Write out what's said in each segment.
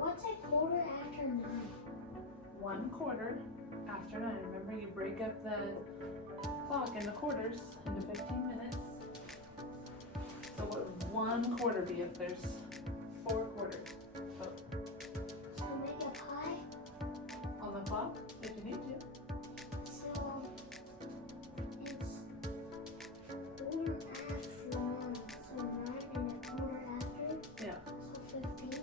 what's a quarter after 9? 1/4 after 9. Remember, you break up the clock into quarters, into 15 minutes. So what would 1/4 be if there's 4 quarters? Oh, So make a pie. on the clock, if you need to. So it's quarter after 9. So 9 and a quarter after. Yeah. So 15.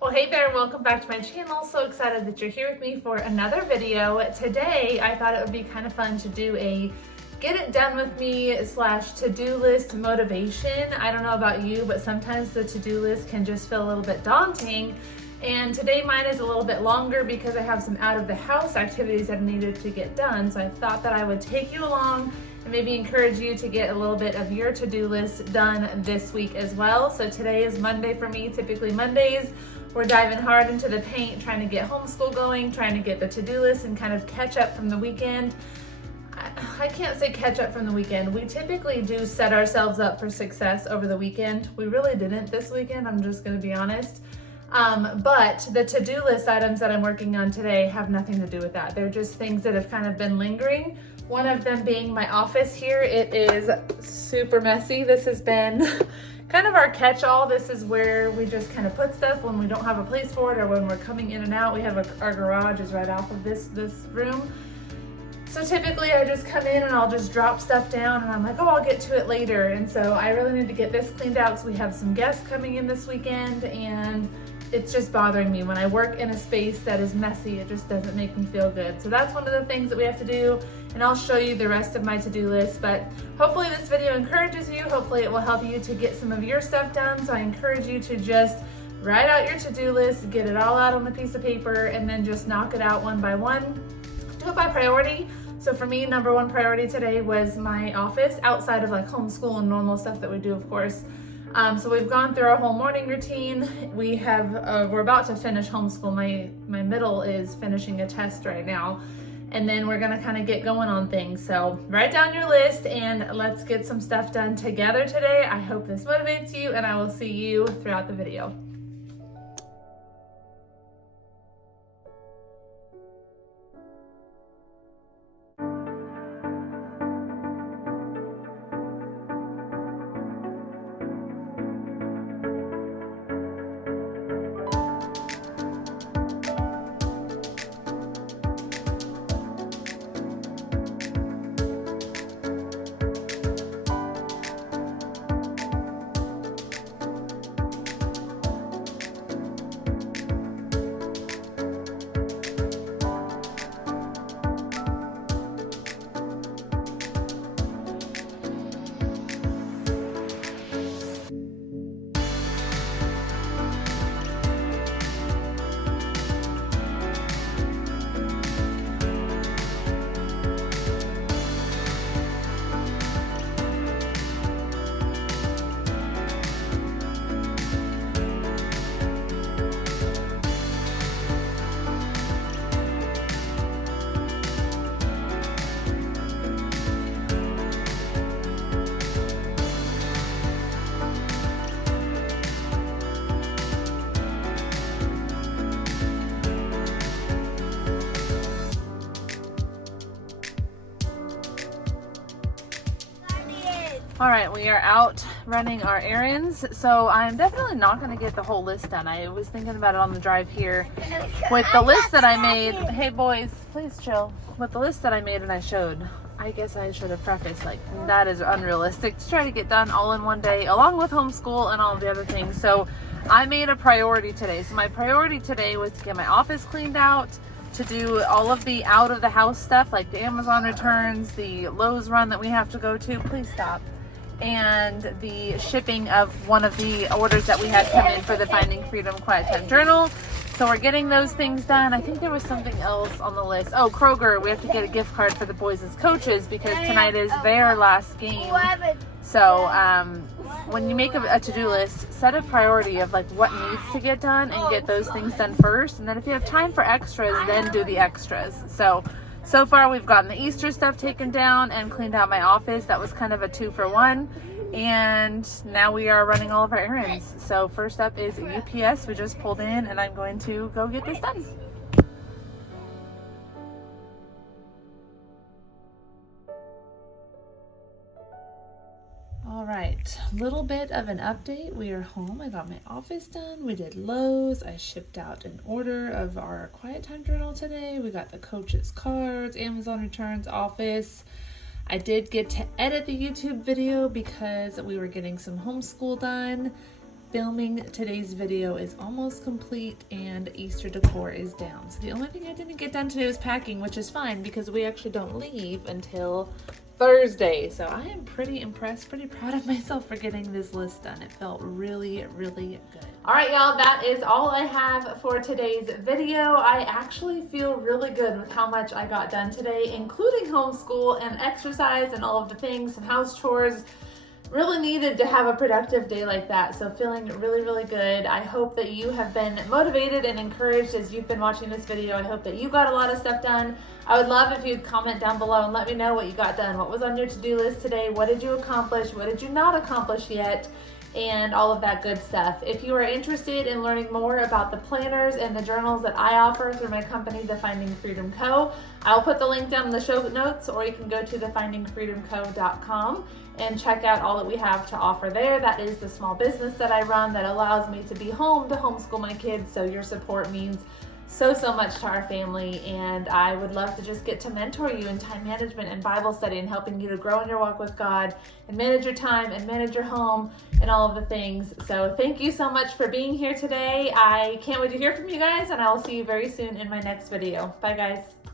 Well, hey there, welcome back to my channel. So excited that you're here with me for another video. Today, I thought it would be kind of fun to do a get it done with me / to-do list motivation. I don't know about you, but sometimes the to-do list can just feel a little bit daunting. And today mine is a little bit longer because I have some out of the house activities that I needed to get done. So I thought that I would take you along and maybe encourage you to get a little bit of your to-do list done this week as well. So today is Monday for me. Typically Mondays, we're diving hard into the paint, trying to get homeschool going, trying to get the to-do list and kind of catch up from the weekend. I can't say catch up from the weekend. We typically do set ourselves up for success over the weekend. We really didn't this weekend, I'm just gonna be honest. But the to-do list items that I'm working on today have nothing to do with that. They're just things that have kind of been lingering. One of them being my office here. It is super messy. This has been kind of our catch-all. This is where we just kind of put stuff when we don't have a place for it or when we're coming in and out. We have our garage is right off of this room. So typically I just come in and I'll just drop stuff down and I'm like, oh, I'll get to it later. And so I really need to get this cleaned out because we have some guests coming in this weekend and it's just bothering me. When I work in a space that is messy, it just doesn't make me feel good. So that's one of the things that we have to do, and I'll show you the rest of my to-do list. But hopefully this video encourages you. Hopefully it will help you to get some of your stuff done. So I encourage you to just write out your to-do list, get it all out on a piece of paper, and then just knock it out one by one. Do it by priority. So for me, number one priority today was my office, outside of like homeschool and normal stuff that we do, of course. So we've gone through our whole morning routine. We're about to finish homeschool. My middle is finishing a test right now. And then we're gonna kind of get going on things. So write down your list and let's get some stuff done together today. I hope this motivates you and I will see you throughout the video. All right, we are out running our errands. So I'm definitely not gonna get the whole list done. I was thinking about it on the drive here. With the list that I made, hey boys, please chill. With the list that I made and I showed, I guess I should have prefaced like that is unrealistic to try to get done all in one day, along with homeschool and all the other things. So I made a priority today. So my priority today was to get my office cleaned out, to do all of the out of the house stuff like the Amazon returns, the Lowe's run that we have to go to, please stop, and the shipping of one of the orders that we had come in for the Finding Freedom Quiet Time Journal. So we're getting those things done. I think there was something else on the list. Oh, Kroger, we have to get a gift card for the boys as coaches because tonight is their last game. So when you make a to-do list, set a priority of like what needs to get done and get those things done first. And then if you have time for extras, then do the extras. So far we've gotten the Easter stuff taken down and cleaned out my office. That was kind of a 2-for-1. and now we are running all of our errands. So first up is UPS. We just pulled in and I'm going to go get this done. All right, little bit of an update. We are home. I got my office done. We did Lowe's. I shipped out an order of our quiet time journal today. We got the coach's cards, Amazon returns, office. I did get to edit the YouTube video because we were getting some homeschool done. Filming today's video is almost complete and Easter decor is down. So the only thing I didn't get done today was packing, which is fine because we actually don't leave until Thursday. So I am pretty impressed, pretty proud of myself for getting this list done. It felt really, really good. All right, y'all, that is all I have for today's video. I actually feel really good with how much I got done today, including homeschool and exercise and all of the things, some house chores. Really needed to have a productive day like that, so feeling really, really good. I hope that you have been motivated and encouraged as you've been watching this video. I hope that you got a lot of stuff done. I would love if you'd comment down below and let me know what you got done. What was on your to-do list today? What did you accomplish? What did you not accomplish yet? And all of that good stuff. If you are interested in learning more about the planners and the journals that I offer through my company, The Finding Freedom Co., I'll put the link down in the show notes, or you can go to thefindingfreedomco.com and check out all that we have to offer there. That is the small business that I run that allows me to be home to homeschool my kids, so your support means so much to our family, and I would love to just get to mentor you in time management and Bible study and helping you to grow in your walk with God and manage your time and manage your home and all of the things. So thank you so much for being here today. I can't wait to hear from you guys, and I will see you very soon in my next video. Bye, guys.